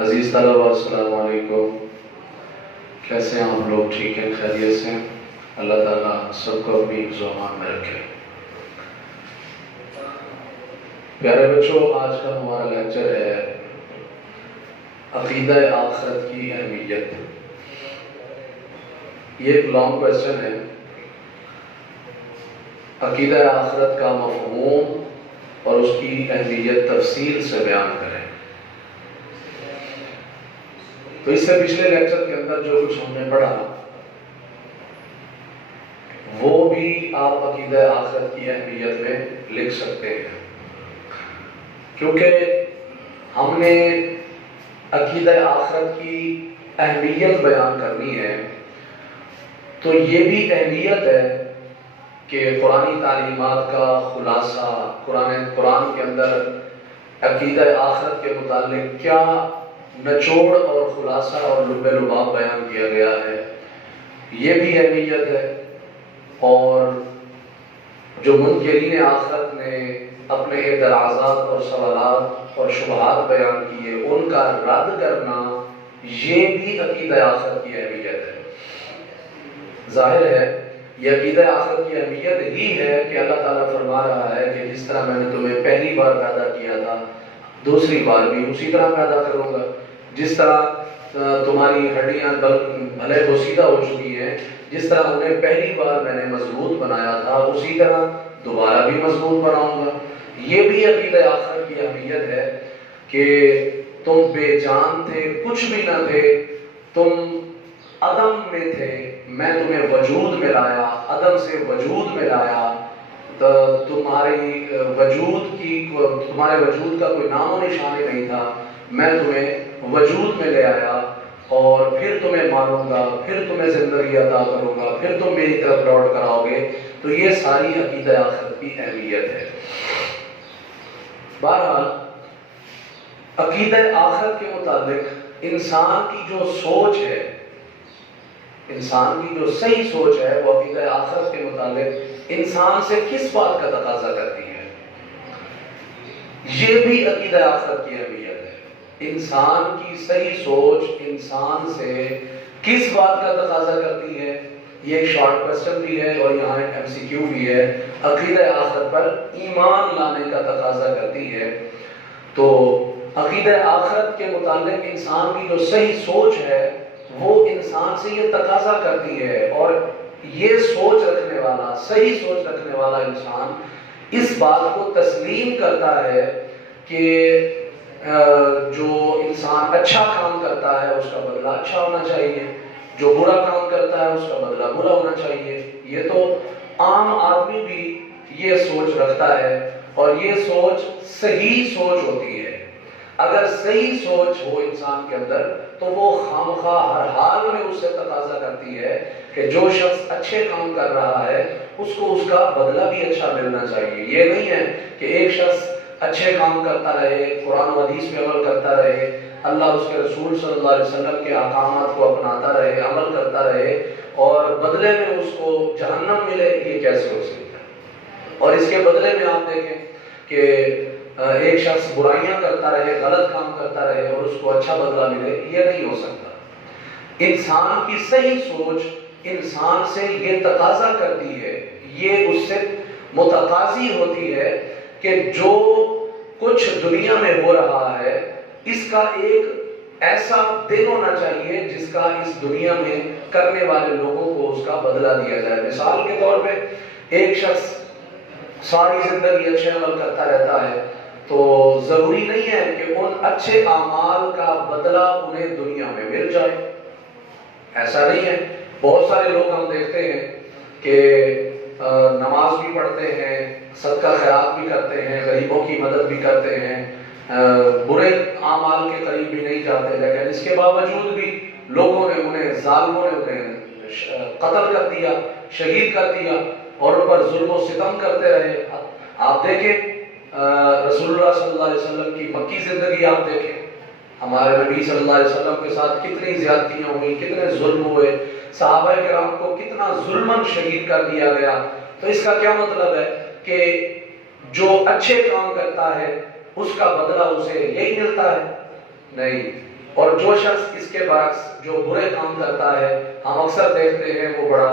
عزیز طلبہ السلام علیکم، کیسے ہیں آپ لوگ؟ ٹھیک ہیں، خیریت سے؟ اللہ تعالیٰ سب کو اپنی حفظ و امان میں رکھے۔ پیارے بچوں، آج کا ہمارا لیکچر ہے عقیدہ آخرت کی اہمیت۔ یہ ایک لانگ کویسچن ہے، عقیدہ آخرت کا مفہوم اور اس کی اہمیت تفصیل سے بیان کریں۔ تو اس سے پچھلے لیکچر کے اندر جو کچھ ہم نے پڑھا وہ بھی آپ عقیدہ آخرت کی اہمیت میں لکھ سکتے ہیں، کیونکہ ہم نے عقیدہ آخرت کی اہمیت بیان کرنی ہے تو یہ بھی اہمیت ہے کہ قرآنی تعلیمات کا خلاصہ قرآن کے اندر عقیدہ آخرت کے متعلق کیا نچوڑ اور خلاصہ اور لب لباب بیان کیا گیا ہے، یہ بھی اہمیت ہے۔ اور جو منکرین آخرت نے اپنے اعتراضات اور سوالات اور شبہات بیان کیے ان کا رد کرنا، یہ بھی عقیدہ آخرت کی اہمیت ہے۔ ظاہر ہے یہ عقیدہ آخرت کی اہمیت ہی ہے کہ اللہ تعالیٰ فرما رہا ہے کہ جس طرح میں نے تمہیں پہلی بار پیدا کیا تھا دوسری بار بھی اسی طرح پیدا کروں گا، جس طرح تمہاری ہڈیاں بھلے بوسیدہ ہو چکی ہیں، جس طرح انہیں پہلی بار میں نے مضبوط بنایا تھا اسی طرح دوبارہ بھی مضبوط بناؤں گا۔ یہ بھی عقیدہ آخرت کی اہمیت ہے کہ تم بے جان تھے، کچھ بھی نہ تھے، تم عدم میں تھے، میں تمہیں وجود میں لایا، عدم سے وجود میں لایا، تمہارے وجود کا کوئی نام و نشان نہیں تھا، میں تمہیں وجود میں لے آیا اور پھر تمہیں ماروں گا، پھر تمہیں زندگی عطا کروں گا، پھر تم میری طرف لوٹ کر آؤ گے۔ تو یہ ساری عقیدہ آخرت کی اہمیت ہے۔ بہرحال عقیدہ آخرت کے مطابق انسان کی جو سوچ ہے، انسان کی جو صحیح سوچ ہے وہ عقیدہ آخرت کے مطابق انسان سے کس بات کا تقاضا کرتی ہے، یہ بھی عقیدہ آخرت کی اہمیت ہے۔ انسان کی صحیح سوچ انسان سے کس بات کا تقاضا کرتی ہے، یہ ایک شارٹ کوسچن بھی ہے اور یہاں ایک MCQ بھی ہے۔ عقیدہ آخرت پر ایمان لانے کا تقاضا کرتی ہے۔ تو عقیدہ آخرت کے متعلق انسان کی جو صحیح سوچ ہے وہ انسان سے یہ تقاضا کرتی ہے، اور یہ سوچ رکھنے والا، صحیح سوچ رکھنے والا انسان اس بات کو تسلیم کرتا ہے کہ جو انسان اچھا کام کرتا ہے اس کا بدلہ اچھا ہونا چاہیے، جو برا کام کرتا ہے اس کا بدلہ برا ہونا چاہیے۔ یہ تو عام آدمی بھی یہ سوچ رکھتا ہے اور یہ سوچ صحیح سوچ ہوتی ہے۔ اگر صحیح سوچ ہو انسان کے اندر تو وہ خامخواہ ہر حال میں اس سے تقاضا کرتی ہے کہ جو شخص اچھے کام کر رہا ہے اس کو اس کا بدلہ بھی اچھا ملنا چاہیے۔ یہ نہیں ہے کہ ایک شخص اچھے کام کرتا رہے، قرآن و حدیث پہ عمل کرتا رہے، اللہ اس کے رسول صلی اللہ علیہ وسلم کے احکامات کو اپناتا رہے، عمل کرتا رہے اور بدلے میں اس کو جہنم ملے، یہ کیسے ہو سکتا ہے؟ اور اس کے بدلے میں آپ دیکھیں کہ ایک شخص برائیاں کرتا رہے، غلط کام کرتا رہے اور اس کو اچھا بدلہ ملے، یہ نہیں ہو سکتا۔ انسان کی صحیح سوچ انسان سے یہ تقاضا کرتی ہے، یہ اس سے متقاضی ہوتی ہے کہ جو کچھ دنیا میں ہو رہا ہے اس کا ایک ایسا دن ہونا چاہیے جس کا اس دنیا میں کرنے والے لوگوں کو اس کا بدلہ دیا جائے۔ مثال کے طور پہ ایک شخص ساری زندگی اچھے عمل کرتا رہتا ہے تو ضروری نہیں ہے کہ ان اچھے اعمال کا بدلہ انہیں دنیا میں مل جائے، ایسا نہیں ہے۔ بہت سارے لوگ ہم دیکھتے ہیں کہ نماز بھی پڑھتے ہیں، صدقہ خیرات بھی کرتے ہیں، غریبوں کی مدد بھی کرتے ہیں، برے اعمال کے قریب بھی نہیں جاتے، لیکن اس کے باوجود بھی لوگوں نے انہیں، ظالموں نے انہیں قتل کر دیا، شہید کر دیا اور ان پر ظلم و ستم کرتے رہے۔ آپ دیکھیں رسول اللہ صلی اللہ علیہ وسلم کی مکی زندگی آپ دیکھیں، ہمارے نبی صلی اللہ علیہ وسلم کے ساتھ کتنی زیادتیاں ہوئی، کتنے ظلم ہوئے، صحابہ کرام کو کتنا ظلماً شہید کر دیا گیا۔ تو اس کا کیا مطلب ہے کہ جو اچھے کام کرتا ہے اس کا بدلہ اسے یہی ملتا ہے؟ نہیں، اور جو شخص اس کے برعکس جو برے کام کرتا ہے، ہم اکثر دیکھتے ہیں وہ بڑا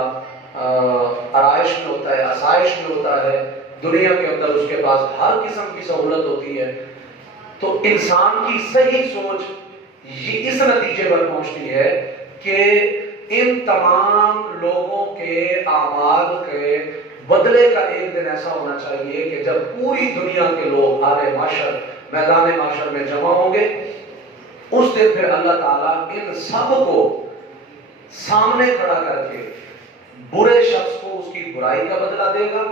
آرائش میں ہوتا ہے، آسائش میں ہوتا ہے، دنیا کے اندر اس کے پاس ہر قسم کی سہولت ہوتی ہے. تو انسان کی صحیح سوچ یہ اس نتیجے پر پہنچتی ہے کہ ان تمام لوگوں کے اعمال کے بدلے کا ایک دن ایسا ہونا چاہیے کہ جب پوری دنیا کے لوگ عالم محشر، میدان محشر میں جمع ہوں گے، اس دن پھر اللہ تعالیٰ ان سب کو سامنے کھڑا کر کے برے شخص کو اس کی برائی کا بدلہ دے گا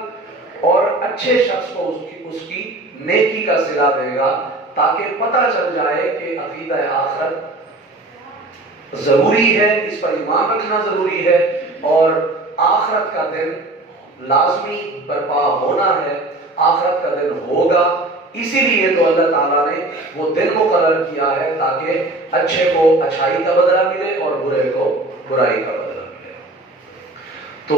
اور اچھے شخص کو اس کی نیکی کا صلہ دے گا، تاکہ پتہ چل جائے کہ عقیدہ آخرت ضروری ہے، اس پر ایمان رکھنا ضروری ہے، اور آخرت کا دن لازمی برپا ہونا ہے، آخرت کا دن ہوگا. اسی لیے تو اللہ تعالیٰ نے وہ دن مقرر کیا ہے تاکہ اچھے کو اچھائی کا بدلہ ملے اور برے کو برائی کا بدلہ ملے. تو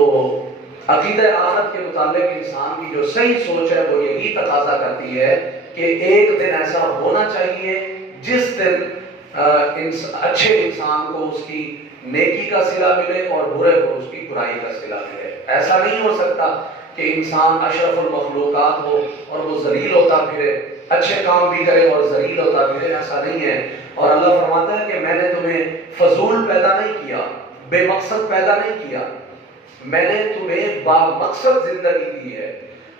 عقیدہ آخرت کے متعلق انسان کی جو صحیح سوچ ہے وہ یہی تقاضا کرتی ہے کہ ایک دن ایسا ہونا چاہیے جس دن اچھے انسان کو اس کی نیکی کا صلہ ملے اور برے کو اس کی برائی کا صلہ ملے. ایسا نہیں ہو سکتا کہ انسان اشرف المخلوقات ہو اور وہ ذلیل ہوتا پھرے، اچھے کام بھی کرے اور ذلیل ہوتا پھرے. ایسا نہیں ہے. اور اللہ فرماتا ہے کہ میں نے تمہیں فضول پیدا نہیں کیا، بے مقصد پیدا نہیں کیا، میں نے تمہیں با مقصد زندگی دی ہے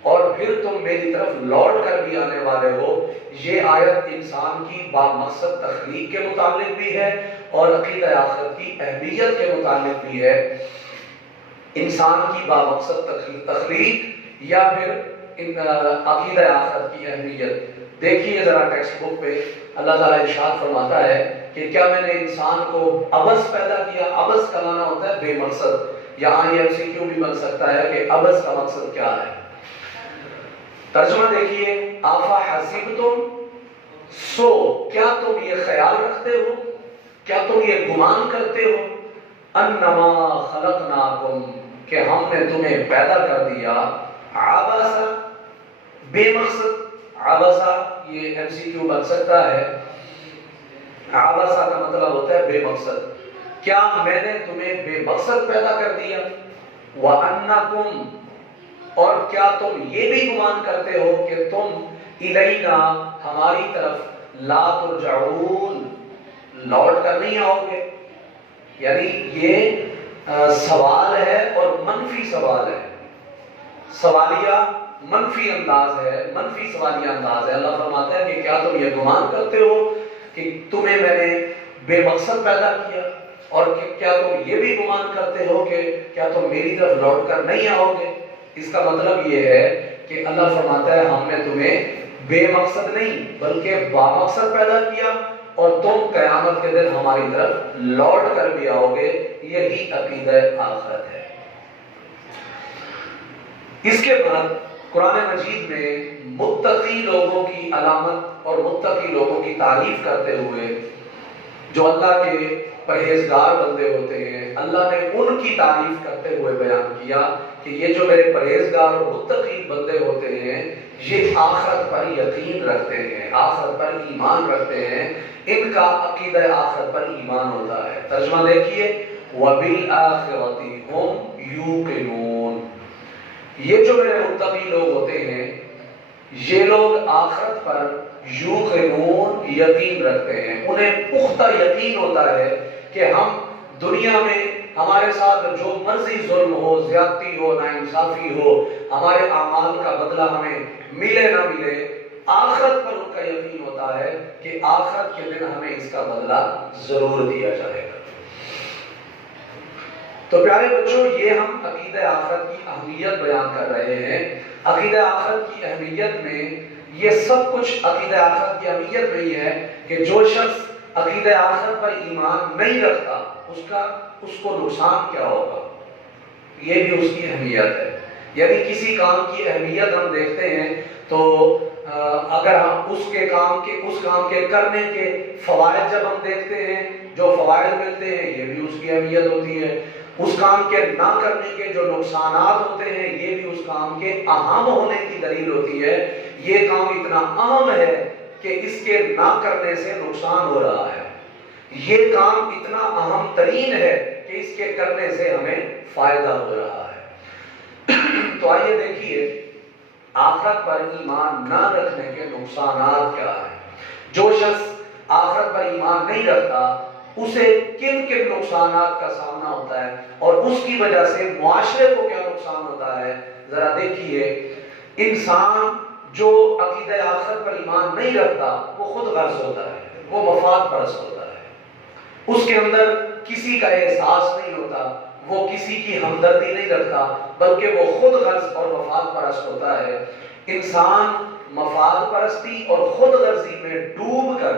اور پھر تم میری طرف لوٹ کر بھی آنے والے ہو. یہ آیت انسان کی با مقصد تخلیق کے متعلق بھی ہے اور عقیدہ آخرت کی اہمیت کے متعلق بھی ہے. انسان کی با مقصد تخلیق یا پھر عقیدہ آخرت کی اہمیت. دیکھیے ذرا ٹیکسٹ بک پہ اللہ تعالیٰ ارشاد فرماتا ہے کہ کیا میں نے انسان کو عبث پیدا کیا. عبث کا معنی ہوتا ہے بے مقصد. یہاں یہ MCQ بھی بن سکتا ہے کہ عبث کا مقصد کیا ہے. ترجمہ دیکھیے، آفا حسبتم، سو کیا تم یہ خیال رکھتے ہو، کیا تم یہ گمان کرتے ہو، انما خلقناکم، کہ ہم نے تمہیں پیدا کر دیا، عبثا، بے مقصد. عبثا یہ MCQ بن سکتا ہے. عبثا کا مطلب ہوتا ہے بے مقصد. کیا میں نے تمہیں بے مقصد پیدا کر دیا؟ وَأَنَّكُمْ، اور کیا تم یہ بھی گمان کرتے ہو کہ تم الینا، ہماری طرف، لا ترجعون، لوٹ کر نہیں آؤ گے. یعنی یہ سوال ہے اور منفی سوال ہے. سوالیہ منفی انداز ہے، منفی سوالیہ انداز ہے. اللہ فرماتا ہے کہ کیا تم یہ گمان کرتے ہو کہ تمہیں میں نے بے مقصد پیدا کیا، اور کیا تم یہ بھی گمان کرتے ہو کہ کیا تم میری طرف لوٹ کر نہیں آؤ گے. اس کا مطلب یہ ہے کہ اللہ فرماتا ہے ہم نے تمہیں بے مقصد نہیں بلکہ با مقصد پیدا کیا اور تم قیامت کے دن ہماری طرف لوٹ کر بھی آؤ گے. یہی عقیدہ آخرت ہے. اس کے بعد قرآن مجید میں متقی لوگوں کی علامت اور متقی لوگوں کی تعریف کرتے ہوئے جو اللہ کے پرہیزگار بندے ہوتے ہیں، اللہ نے ان کی تعریف کرتے ہوئے بیان کیا کہ یہ جو میرے پرہیزگار اور متقی بندے ہوتے ہیں یہ آخرت پر یقین رکھتے ہیں، آخرت پر ایمان رکھتے ہیں، ان کا عقیدہ آخرت پر ایمان ہوتا ہے. ترجمہ دیکھیے، وَبِالْآخِرَةِ هُمْ يُوقِنُونَ. یہ جو میرے متقی لوگ ہوتے ہیں یہ لوگ آخرت پر یوقنون، یقین رکھتے ہیں. انہیں پختہ یقین ہوتا ہے کہ ہم دنیا میں ہمارے ساتھ جو مرضی ظلم ہو، زیادتی ہو، ناانصافی ہو، ہمارے اعمال کا بدلہ ہمیں ملے نہ ملے، آخرت پر ان کا یقین ہوتا ہے کہ آخرت کے دن ہمیں اس کا بدلہ ضرور دیا جائے گا. تو پیارے بچوں، یہ ہم عقیدہ آخرت کی اہمیت بیان کر رہے ہیں. عقیدہ آخرت کی اہمیت میں یہ سب کچھ عقیدہ آخرت کی اہمیت میں یہ ہے کہ جو شخص عقیدہ آخرت پر ایمان نہیں رکھتا اس کو نقصان کیا ہوگا، یہ بھی اس کی اہمیت ہے. یعنی کسی کام کی اہمیت ہم دیکھتے ہیں تو اگر ہم اس کام کے کرنے کے فوائد جب ہم دیکھتے ہیں، جو فوائد ملتے ہیں یہ بھی اس کی اہمیت ہوتی ہے. اس کام کے نہ کرنے کے جو نقصانات ہوتے ہیں یہ بھی اس کام کے اہم ہونے کی دلیل ہوتی ہے. یہ کام اتنا اہم ہے کہ اس کے نہ کرنے سے نقصان ہو رہا ہے. یہ کام اتنا اہم ترین ہے کہ اس کے کرنے سے ہمیں فائدہ ہو رہا ہے۔ تو آئیے دیکھیے آخرت پر ایمان نہ رکھنے کے نقصانات کیا ہیں۔ جو شخص آخرت پر ایمان نہیں رکھتا اسے کن کن نقصانات کا سامنا ہوتا ہے اور اس کی وجہ سے معاشرے کو کیا نقصان ہوتا ہے، ذرا دیکھیے۔ انسان جو عقیدہ آخرت پر ایمان نہیں رکھتا وہ خود غرض ہوتا ہے، وہ مفاد پرست ہوتا ہے، اس کے اندر کسی کا احساس نہیں ہوتا، وہ کسی کی ہمدردی نہیں رکھتا بلکہ وہ خود غرض اور مفاد پرست ہوتا ہے۔ انسان مفاد پرستی اور خود غرضی میں ڈوب کر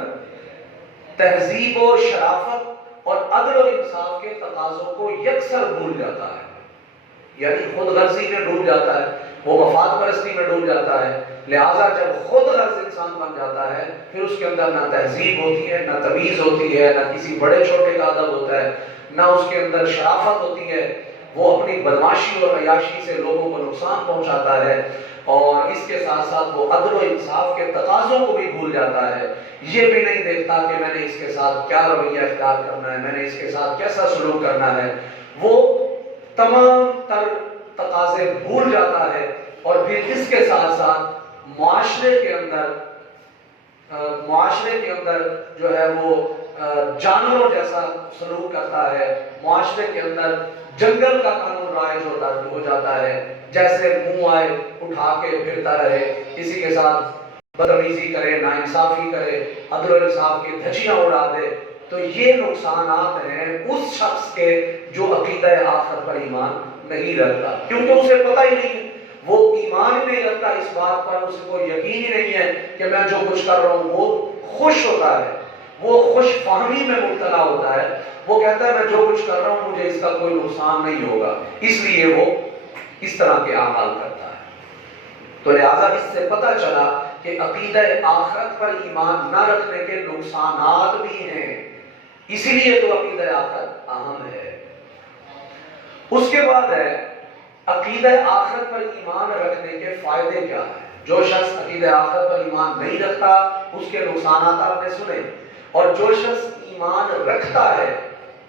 تہذیب و شرافت اور عدل و انصاف کے تقاضوں کو یکسر بھول جاتا ہے، یعنی خود غرضی میں ڈوب جاتا ہے، وہ مفاد پرستی میں ڈوب جاتا ہے۔ لہٰذا جب خود غرض انسان بن جاتا ہے پھر اس کے اندر نہ تہذیب ہوتی ہے، نہ تمیز ہوتی ہے، نہ کسی بڑے چھوٹے کا ادب ہوتا ہے، نہ اس کے اندر شرافت ہوتی ہے، وہ اپنی بدماشی اور عیاشی سے لوگوں کو نقصان پہنچاتا ہے، اور اس کے ساتھ ساتھ وہ عدل و انصاف کے تقاضوں کو بھی بھول جاتا ہے۔ یہ بھی نہیں دیکھتا کہ میں نے اس کے ساتھ کیا رویہ اختیار کرنا ہے، میں نے اس کے ساتھ کیسا سلوک کرنا ہے، وہ تمام تر تقاضے بھول جاتا ہے، اور پھر اس کے ساتھ ساتھ معاشرے کے اندر جو ہے وہ جانوروں جیسا سلوک کرتا ہے، معاشرے کے اندر جنگل کا قانون رائج ہو جاتا ہے، جیسے منہ آئے اٹھا کے پھرتا رہے، کسی کے ساتھ بدتمیزی کرے، ناانصافی کرے، عدل و انصاف کی دھجیاں اڑا دے۔ تو یہ نقصانات ہیں اس شخص کے جو عقیدہ آخرت پر ایمان نہیں رکھتا، کیونکہ اسے پتہ ہی نہیں ہے، وہ ایمان ہی نہیں رکھتا اس بات پر، اس کو یقین ہی نہیں ہے کہ میں جو کچھ کر رہا ہوں وہ خوش ہوتا ہے، وہ خوش فہمی میں مبتلا ہوتا ہے، وہ کہتا ہے میں جو کچھ کر رہا ہوں مجھے اس کا کوئی نقصان نہیں ہوگا، اس لیے وہ اس طرح کے اعمال کرتا ہے۔ تو لہٰذا اس سے پتہ چلا کہ عقیدہ آخرت پر ایمان نہ رکھنے کے نقصانات بھی ہیں، اسی لیے تو عقیدہ آخرت اہم ہے۔ اس کے بعد ہے عقیدہ آخرت پر ایمان رکھنے کے فائدے کیا ہیں۔ جو شخص عقیدہ آخرت پر ایمان نہیں رکھتا اس کے نقصانات آپ نے سنے، اور جو شخص ایمان رکھتا ہے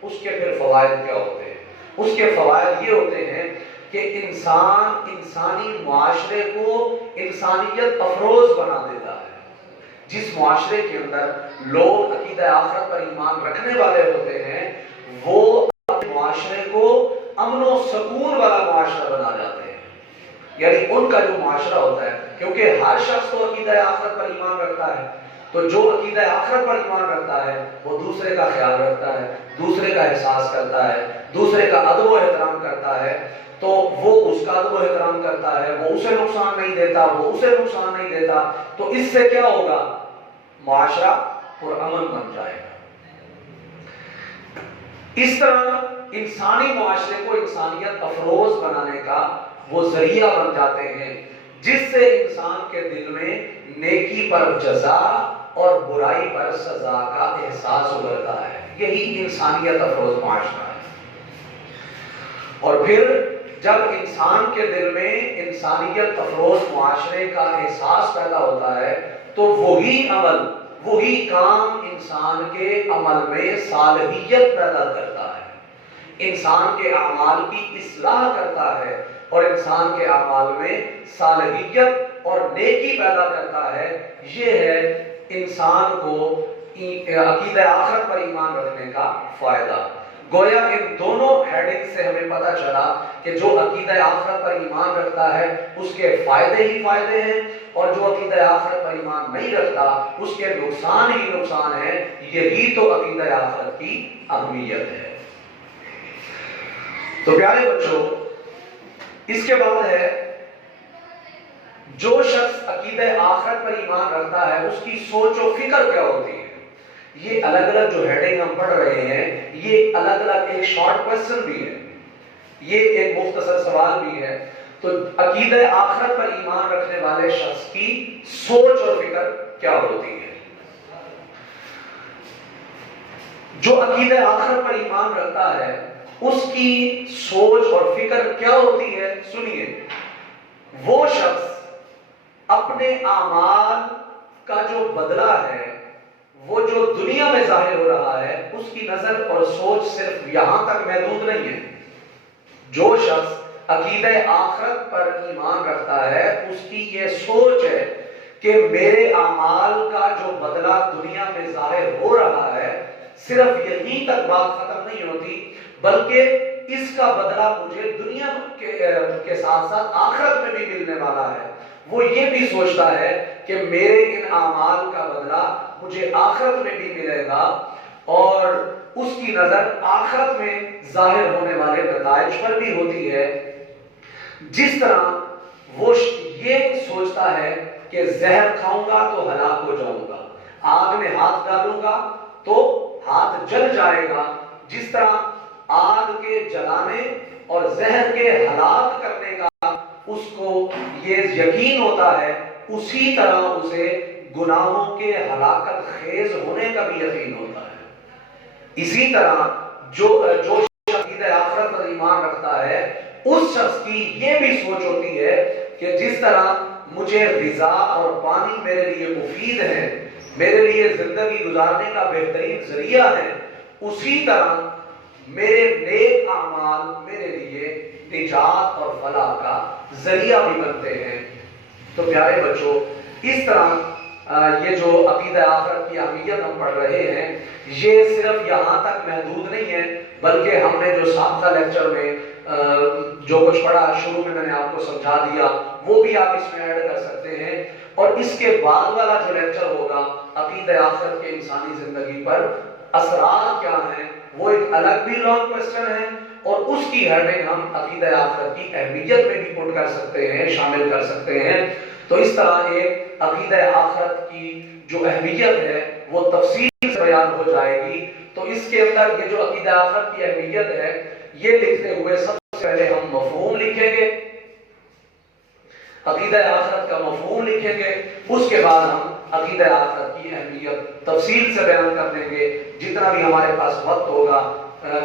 اس کے پھر فوائد کیا ہوتے ہیں۔ اس کے فوائد یہ ہوتے ہیں کہ انسان انسانی معاشرے کو انسانیت افروز بنا دیتا ہے۔ جس معاشرے کے اندر لوگ عقیدہ آخرت پر ایمان رکھنے والے ہوتے ہیں وہ اپنے معاشرے کو امن و سکون والا معاشرہ بنا جاتے ہیں، یعنی ان کا جو معاشرہ ہوتا ہے، کیونکہ ہر شخص تو عقیدہ آخرت پر ایمان رکھتا ہے، تو جو عقیدہ آخرت پر ایمان رکھتا ہے وہ دوسرے کا خیال رکھتا ہے، دوسرے کا احساس کرتا ہے، دوسرے کا ادب و احترام کرتا ہے، تو وہ اس کا ادب و احترام کرتا ہے، وہ اسے نقصان نہیں دیتا، وہ اسے نقصان نہیں دیتا، تو اس سے کیا ہوگا، معاشرہ پرامن بن جائے گا۔ اس طرح انسانی معاشرے کو انسانیت افروز بنانے کا وہ ذریعہ بن جاتے ہیں، جس سے انسان کے دل میں نیکی پر جزا اور برائی پر سزا کا احساس ابھرتا ہے۔ یہی انسانیت افروز معاشرہ ہے۔ اور پھر جب انسان کے دل میں انسانیت افروز معاشرے کا احساس پیدا ہوتا ہے تو وہی عمل، وہی کام انسان کے عمل میں صالحیت پیدا کرتا ہے، انسان کے اعمال کی اصلاح کرتا ہے اور انسان کے اعمال میں صالحیت اور نیکی پیدا کرتا ہے۔ یہ ہے انسان کو عقیدہ آخرت پر ایمان رکھنے کا فائدہ۔ گویا ان دونوں ہیڈنگ سے ہمیں پتہ چلا کہ جو عقیدہ آخرت پر ایمان رکھتا ہے اس کے فائدے ہی فائدے ہیں، اور جو عقیدہ آخرت پر ایمان نہیں رکھتا اس کے نقصان ہی نقصان ہیں۔ یہی تو عقیدہ آخرت کی اہمیت ہے۔ تو پیارے بچوں، اس کے بعد ہے جو شخص عقیدہ آخرت پر ایمان رکھتا ہے اس کی سوچ و فکر کیا ہوتی ہے۔ یہ الگ الگ جو ہیڈنگ ہم پڑھ رہے ہیں یہ الگ الگ ایک شارٹ کوسچن بھی ہے، یہ ایک مختصر سوال بھی ہے۔ تو عقیدہ آخرت پر ایمان رکھنے والے شخص کی سوچ اور فکر کیا ہوتی ہے۔ جو عقیدہ آخرت پر ایمان رکھتا ہے اس کی سوچ اور فکر کیا ہوتی ہے، سنیے۔ وہ شخص اپنے اعمال کا جو بدلہ ہے وہ جو دنیا میں ظاہر ہو رہا ہے اس کی نظر اور سوچ صرف یہاں تک محدود نہیں ہے. جو شخص عقیدہ آخرت پر ایمان رکھتا ہے اس کی یہ سوچ ہے کہ میرے اعمال کا جو بدلہ دنیا میں ظاہر ہو رہا ہے صرف یہیں تک بات ختم نہیں ہوتی، بلکہ اس کا بدلہ مجھے دنیا کے ساتھ ساتھ آخرت میں بھی ملنے والا ہے. وہ یہ بھی سوچتا ہے کہ میرے ان اعمال کا بدلہ مجھے آخرت میں بھی ملے گا، اور اس کی نظر آخرت میں ظاہر ہونے والے نتائج پر بھی ہوتی ہے. جس طرح وہ یہ سوچتا ہے کہ زہر کھاؤں گا تو ہلاک ہو جاؤں گا، آگ میں ہاتھ ڈالوں گا تو ہاتھ جل جائے گا، جس طرح آگ کے جلانے اور زہر کے ہلاک کرنے کا اس کو یہ یقین ہوتا ہے، اسی طرح اسے گناہوں کے ہلاکت خیز ہونے کا بھی یقین ہوتا ہے. اسی طرح جو عقیدہ آخرت پر ایمان رکھتا ہے اس شخص کی یہ بھی سوچ ہوتی ہے کہ جس طرح مجھے غذا اور پانی میرے لیے مفید ہے، میرے لیے زندگی گزارنے کا بہترین ذریعہ ہے، اسی طرح میرے نیک اعمال میرے لیے نجات اور فلاح کا ذریعہ بھی بنتے ہیں. تو پیارے بچوں، اس طرح یہ جو عقیدہ آخرت کی اہمیت ہم پڑھ رہے ہیں یہ صرف یہاں تک محدود نہیں ہے، بلکہ ہم نے جو سابقہ لیکچر میں جو کچھ پڑھا شروع میں نے آپ کو سمجھا دیا وہ بھی آپ اس میں ایڈ کر سکتے ہیں. اور اس کے بعد والا جو لیکچر ہوگا عقیدہ آخرت کے انسانی زندگی پر اثرات کیا ہیں، وہ ایک الگ بھی لانگ کوسچن ہے، اور اس کی ہیڈنگ ہم عقیدہ آخرت کی اہمیت میں بھی پٹ کر سکتے ہیں، شامل کر سکتے ہیں. تو اس طرح ایک عقیدہ آخرت کی جو اہمیت ہے وہ تفصیل سے بیان ہو جائے گی. تو اس کے اندر یہ جو عقیدہ آخرت کی اہمیت ہے یہ لکھتے ہوئے سب سے پہلے ہم مفہوم لکھیں گے، عقیدہ آخرت کا مفہوم لکھیں گے، اس کے بعد ہم عقیدہ آخرت کی اہمیت تفصیل سے بیان کر دیں گے جتنا بھی ہمارے پاس وقت ہوگا،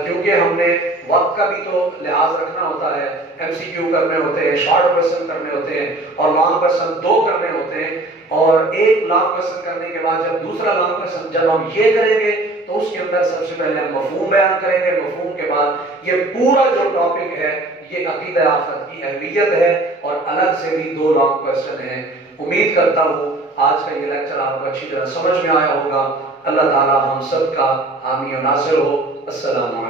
کیونکہ ہم نے وقت کا بھی تو لحاظ رکھنا ہوتا ہے. ایم سی کیو کرنے ہوتے ہیں، شارٹ کوسچن کرنے ہوتے ہیں، اور لانگ کوسچن 2 کرنے ہوتے ہیں. اور ایک لانگ کوسچن کرنے کے بعد جب دوسرا لانگ کوسچن جب ہم یہ کریں گے تو اس کے اندر سب سے پہلے ہم مفہوم بیان کریں گے، مفہوم کے بعد یہ پورا جو ٹاپک ہے یہ عقیدہ آخرت کی اہمیت ہے، اور الگ سے بھی 2 لانگ کوسچن ہیں. امید کرتا ہوں آج کا یہ لیکچر آپ کو اچھی طرح سمجھ میں آیا ہوگا. اللہ تعالی ہم سب کا حامی و ناصر ہو. السلام علیکم.